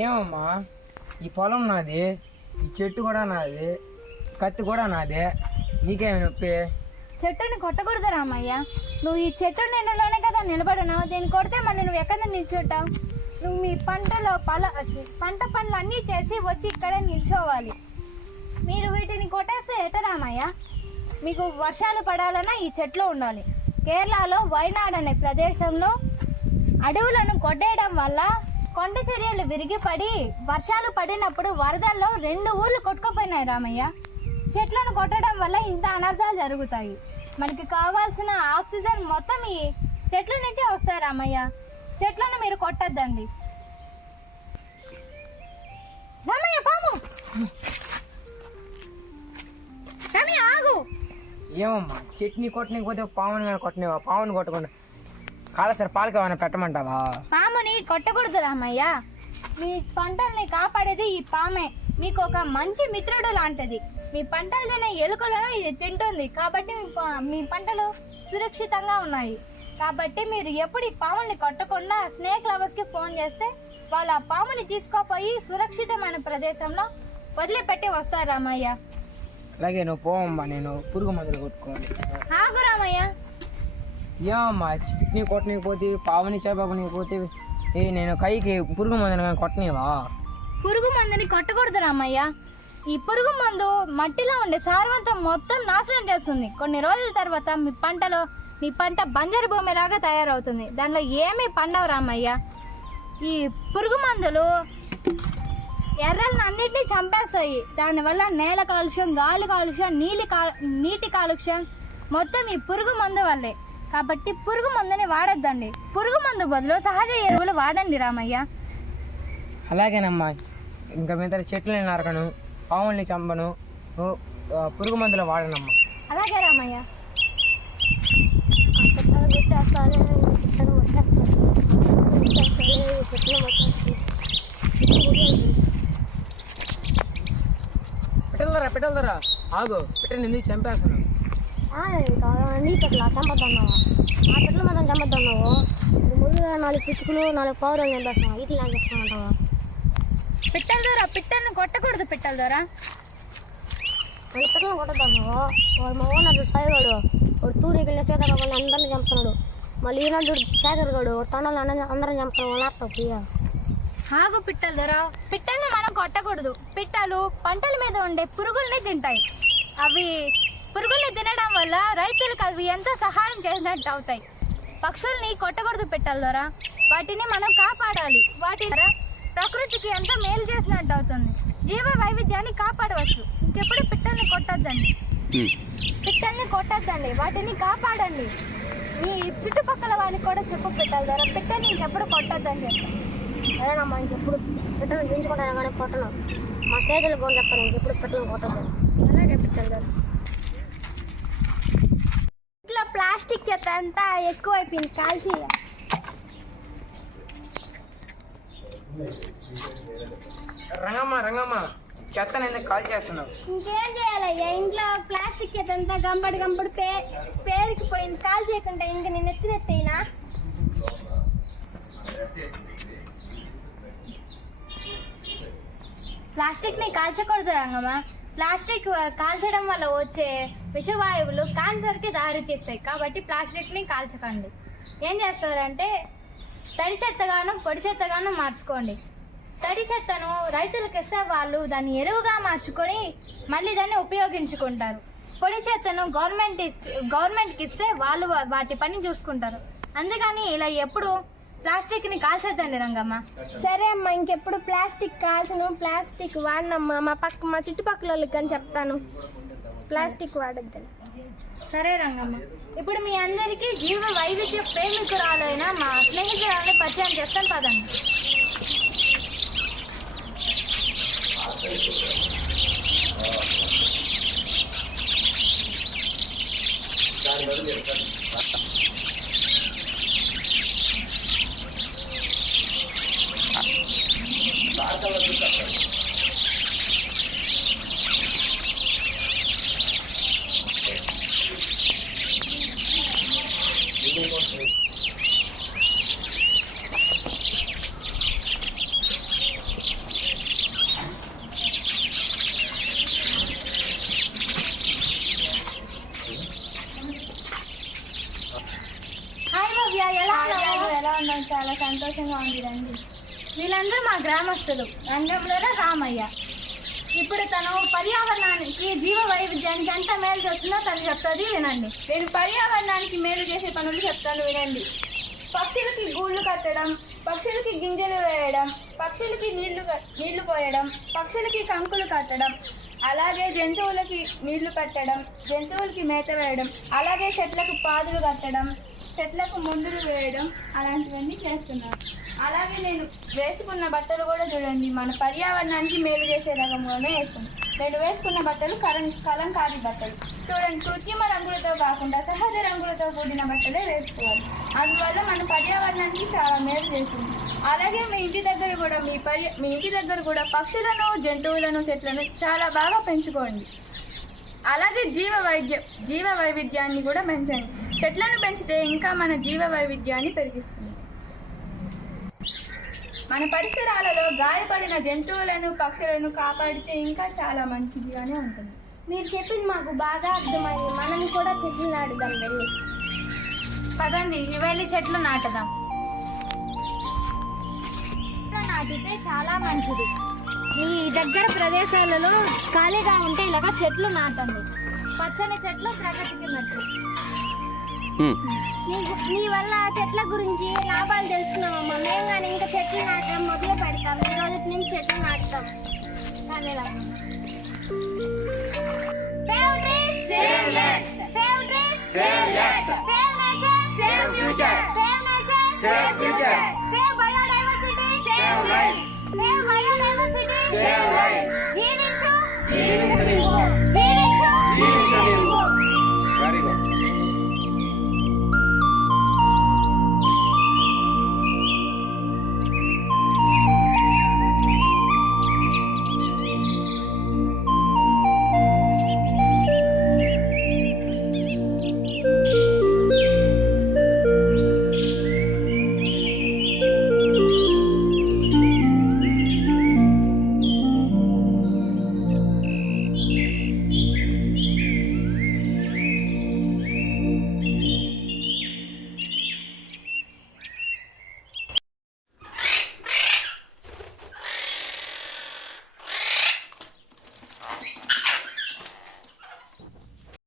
ఏమమ్మా ఈ పొలం నాది, ఈ చెట్టు కూడా నాది, కత్తి కూడా నాదే, నీకేమి నొప్పి? చెట్టుని కొట్టకూడదు రామయ్య. నువ్వు ఈ చెట్టు నీళ్ళలోనే కదా నిలబడినావు. దీన్ని కొడితే మళ్ళీ నువ్వు ఎక్కడ నిల్చుంటావు? నువ్వు మీ పంటలో పంట పనులు అన్నీ చేసి వచ్చి ఇక్కడే నిల్చోవాలి. మీరు వీటిని కొట్టేస్తే ఎట రామయ్య? మీకు వర్షాలు పడాలన్నా ఈ చెట్లు ఉండాలి. కేరళలో వైనాడ్ అనే ప్రదేశంలో అడవులను కొట్టేయడం వల్ల కొండ చర్యలు విరిగిపడి వర్షాలు పడినప్పుడు వరదల్లో 2 ఊళ్ళు కొట్టుకుపోయినాయి రామయ్య. చెట్లను కొట్టడం వల్ల ఇంత అనర్థాలు జరుగుతాయి. మనకి కావాల్సిన ఆక్సిజన్ మొత్తం ఈ చెట్ల నుంచే వస్తాయి రామయ్య. చెట్లను మీరు కొట్టద్దండి. రామయ్య పాము! రామయ్య ఆగు! ఏమమ్మా చెట్టుని కొట్టనికపోతే పావుని కొట్టనివా? పావుని కొట్టకుండా కాళేశ్వర పాలకి ఏమైనా పెట్టమంటావా? పాముని కొట్టకూడదు రామయ్య. మీ పంటల్ని కాపాడేది ఈ పామే. మీకు ఒక మంచి మిత్రుడు లాంటిది. మీ పంటలు తినే ఎలుకలను ఇది తింటుంది. కాబట్టి మీ పంటలు సురక్షితంగా ఉన్నాయి. కాబట్టి మీరు ఎప్పుడు ఈ పాముని కొట్టకుండా స్నేక్ లవర్స్కి ఫోన్ చేస్తే వాళ్ళు ఆ పాముని తీసుకోపోయి సురక్షితమైన ప్రదేశంలో వదిలిపెట్టి వస్తారు రామయ్య. అలాగే నువ్వు పోవమ్మా, నేను పురుగు మందులు కొట్టుకోవాలి. ఆగు రామయ్య. ఏమమ్మా చెట్టుని కొట్టనికపోతే పావుని చేపనికపోతే నేను కైకి పురుగు మందులు కానీ కొట్టనివా? పురుగు మందుని కొట్టకూడదు రామయ్య. ఈ పురుగు మందు మట్టిలో ఉండే సారవంతం మొత్తం నాశనం చేస్తుంది. కొన్ని రోజుల తర్వాత మీ పంట బంజరు భూమిలాగా తయారవుతుంది. దానిలో ఏమీ పండవు రామయ్య. ఈ పురుగు మందులు ఎర్రలను అన్నిటినీ చంపేస్తాయి. దానివల్ల నేల కాలుష్యం, గాలి కాలుష్యం, నీటి కాలుష్యం మొత్తం ఈ పురుగు మందు వల్లే. కాబట్టి పురుగు మందుని వాడొద్దండి. పురుగు మందు బదులు సహజ ఎరువులు వాడండి రామయ్య. అలాగేనమ్మా, ఇంకా మీద చెట్లు నరకను, పాముల్ని చంపను, పురుగు మందులు వాడనమ్మా. అలాగే రామయ్య. పెట్టలదరా ఆగు, పెట్టని ఎందుకు చంపేస్తాను? నీ చెట్ల చంపద్దన్నావా? ఆ చెట్లు మాత్రం చంపద్దన్నావు. ముందుగా 4 పిచ్చుకులు 4 పావులు చంపేస్తున్నావు. ఇట్లా చేస్తానంటావా? పిట్టల ద్వారా పిట్టల్ని కొట్టకూడదు. పిట్టల ద్వారా పిట్టలను కొట్టద్దన్నావు. వాడు మా ఓనర్ సాయిగాడు వాడు తూరికి వెళ్ళి సీతారామని అందరినీ చంపుతున్నాడు. మళ్ళీ ఈనాడు శేఖర్ గాడు తొండలు అందరం చంపుతున్నాడు. ల్యాప్టాప్ ఆగు. పిట్టల ద్వారా పిట్టల్ని మనం కొట్టకూడదు. పిట్టలు పంటల మీద ఉండే పురుగుల్ని తింటాయి. అవి పురుగుల్ని తినడం వల్ల రైతులకు అవి ఎంతో సహాయం చేసినట్టు అవుతాయి. పక్షుల్ని కొట్టకూడదు. పిట్టల ద్వారా వాటిని మనం కాపాడాలి. వాటి ద్వారా ప్రకృతికి ఎంతో మేలు చేసినట్టు అవుతుంది. జీవ వైవిధ్యాన్ని కాపాడవచ్చు. ఇంకెప్పుడు పిట్టల్ని కొట్టద్దండి. పిట్టల్ని కొట్టద్దండి, వాటిని కాపాడండి. మీ చుట్టుపక్కల వాళ్ళకి కూడా చెప్పు పిట్టల ద్వారా పిట్టల్ని ఇంకెప్పుడు కొట్టద్దని చెప్తాను. సరేనమ్మా, ఇంకెప్పుడు పిట్టలను పెంచుకుంటాను కానీ కొట్టను. మా స్నేహితులు కూడా చెప్తాను ఇంకెప్పుడు పిట్టలను కొట్టద్దని. అలాగే పిట్టల ద్వారా ఇట్లా ప్లాస్టిక్ చెత్త అంతా ఎక్కువైపోయింది. కాల్చి రంగమ్మ చెత్తను ఎందుకు కాల్ చేస్తున్నావు? ఇంకేం చేయాలయ్యా? ఇంట్లో ప్లాస్టిక్ చెత్త అంతా గంపడి పేరుకుపోయింది. కాల్ చేయకుండా ఇంక నేను ఎత్తినెత్తయినా. ప్లాస్టిక్ని కాల్చకూడదు రంగమ్మ. ప్లాస్టిక్ కాల్చడం వల్ల వచ్చే విషవాయువులు క్యాన్సర్కి దారితీస్తాయి. కాబట్టి ప్లాస్టిక్ని కాల్చకండి. ఏం చేస్తారంటే తడి చెత్తగాను పొడి చెత్తగాను మార్చుకోండి. తడి చెత్తను రైతులకు ఇస్తే వాళ్ళు దాన్ని ఎరువుగా మార్చుకొని మళ్ళీ దాన్ని ఉపయోగించుకుంటారు. పొడి చెత్తను గవర్నమెంట్కి ఇస్తే వాళ్ళు వాటి పని చూసుకుంటారు. అందుకని ఇలా ఎప్పుడు ప్లాస్టిక్ని కాల్చొద్దండి రంగమ్మ. సరే అమ్మా, ఇంకెప్పుడు ప్లాస్టిక్ కాల్చను. ప్లాస్టిక్ వాడినమ్మా. మా చుట్టుపక్కల వాళ్ళకి అని చెప్తాను ప్లాస్టిక్ వాడొద్దని. సరే రంగమ్మ. ఇప్పుడు మీ అందరికీ జీవ వైవిధ్య ప్రేమికురాలైన మా స్నేహితురాలని పరిచయం చేస్తాను పదండి. నాకు చాలా సంతోషంగా ఉంది. రండి. వీళ్ళందరూ మా గ్రామస్తులు, రంగంలో రామయ్య. ఇప్పుడు తను పర్యావరణానికి జీవ వైవిధ్యానికి ఎంత మేలు చేస్తుందో తను చెప్తుంది, వినండి. నేను పర్యావరణానికి మేలు చేసే పనులు చెప్తాను, వినండి. పక్షులకి గూళ్ళు కట్టడం, పక్షులకి గింజలు వేయడం, పక్షులకి నీళ్లు పోయడం, పక్షులకి కంకులు కట్టడం, అలాగే జంతువులకి నీళ్లు కట్టడం, జంతువులకి మేత వేయడం, అలాగే చెట్లకు పాదులు కట్టడం, చెట్లకు మందులు వేయడం, అలాంటివన్నీ చేస్తున్నాను. అలాగే నేను వేసుకున్న బట్టలు కూడా చూడండి, మన పర్యావరణానికి మేలు చేసే రకంలోనే వేసుకున్నాను. నేను వేసుకున్న బట్టలు కలంకారీ బట్టలు చూడండి, కృత్రిమ రంగులతో కాకుండా సహజ రంగులతో కూడిన బట్టలే వేసుకోవాలి. అందువల్ల మన పర్యావరణానికి చాలా మేలు చేస్తుంది. అలాగే మీ ఇంటి దగ్గర కూడా పక్షులను, జంతువులను, చెట్లను చాలా బాగా పెంచుకోండి. అలాగే జీవ వైవిధ్యాన్ని కూడా పెంచండి. చెట్లను పెంచితే ఇంకా మన జీవ వైవిధ్యాన్ని పెరిగిస్తుంది. మన పరిసరాలలో గాయపడిన జంతువులను, పక్షులను కాపాడితే ఇంకా చాలా మంచిదిగానే ఉంటుంది. మీరు చెప్పింది మాకు బాగా అర్థమైంది. మనం కూడా చెట్లు నాటుదాం. వెళ్ళి పదండి, వెళ్ళి చెట్లు నాటుదాం. నాటితే చాలా మంచిది. మీ దగ్గర ప్రదేశాలలో ఖాళీగా ఉంటే ఇలాగా చెట్లు నాటండి. పచ్చని చెట్లు ప్రగతికి మెట్లు. నీ వల్ల చెట్ల గురించి లాభాలు తెలుసుకున్నామమ్మా. మేము కానీ ఇంకా చెట్లు నాటడం మొదలు పెడతాం. ఈ రోజు నుంచి చెట్లు నాటుతాం. Save biodiversity. Save life. Save biodiversity. Save